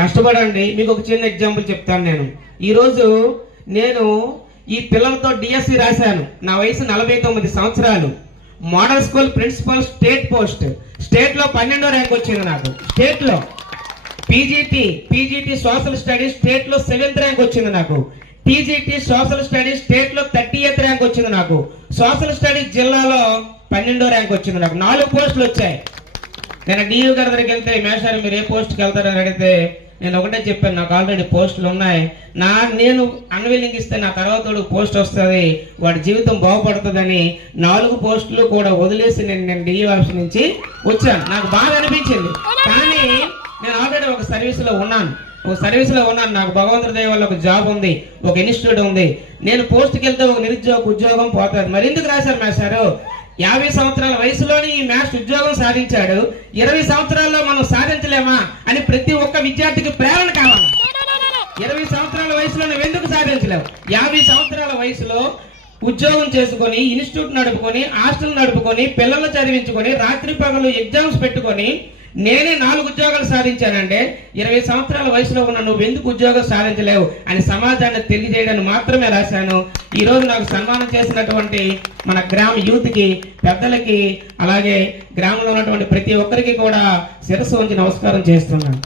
కష్టపడండి. మీకు ఒక చిన్న ఎగ్జాంపుల్ చెప్తాను. నేను ఈ పిల్లలతో డిఎస్సి రాశాను. నా వయసు 49 సంవత్సరాలు. Model school principal state post, state లో 12వ ర్యాంక్ వచ్చింది నాకు. స్టేట్ లో పీజీటీ సోషల్ స్టడీస్ స్టేట్ లో 7th ర్యాంక్ వచ్చింది నాకు. టీజీటీ సోషల్ స్టడీస్ స్టేట్ లో 38th ర్యాంక్ వచ్చింది నాకు. సోషల్ స్టడీస్ జిల్లాలో 12వ ర్యాంక్ వచ్చింది నాకు. 4 పోస్టులు వచ్చాయి. నేను డియూ గారి దగ్గరికి వెళ్తే, మేషారు మీరు ఏ పోస్ట్కి వెళ్తారని అడిగితే నేను ఒకటే చెప్పాను, నాకు ఆల్రెడీ పోస్టులు ఉన్నాయి. నేను అన్విల్లింగ్ ఇస్తే నా తర్వాత పోస్ట్ వస్తుంది, వాడి జీవితం బాగుపడుతుందని 4 పోస్టులు కూడా వదిలేసి నేను డియూ ఆఫీస్ నుంచి వచ్చాను. నాకు బాగా అనిపించింది. కానీ నేను ఆల్రెడీ ఒక సర్వీస్లో ఉన్నాను. నాకు భగవంతుడి దయ వల్ల ఒక జాబ్ ఉంది, ఒక ఇన్స్టిట్యూట్ ఉంది. నేను పోస్ట్కి వెళ్తే ఒక ఉద్యోగం పోతుంది. మరి ఎందుకు రాశారు మేషారు? 50 సంవత్సరాల వయసులోని ఈ మ్యాథ్స్ ఉద్యోగం సాధించాడు. 20 సంవత్సరాల్లో మనం సాధించలేమా అని ప్రతి ఒక్క విద్యార్థికి ప్రేరణ కావాలి. 20 సంవత్సరాల వయసులో నువ్వు ఎందుకు సాధించలేవు? 50 సంవత్సరాల వయసులో ఉద్యోగం చేసుకొని, ఇన్స్టిట్యూట్ నడుపుకొని, హాస్టల్ నడుపుకొని, పిల్లలు చదివించుకొని, రాత్రి పగలు ఎగ్జామ్స్ పెట్టుకొని నేనే 4 ఉద్యోగాలు సాధించానంటే 20 సంవత్సరాల వయసులో ఉన్న నువ్వు ఎందుకు ఉద్యోగం సాధించలేవు అని సమాజాన్ని తెలియజేయడానికి మాత్రమే రాశాను. ఈ రోజు నాకు సన్మానం చేసినటువంటి మన గ్రామ యూత్కి, పెద్దలకి, అలాగే గ్రామంలో ఉన్నటువంటి ప్రతి ఒక్కరికి కూడా శిరస్సు వంచి నమస్కారం చేస్తున్నాను.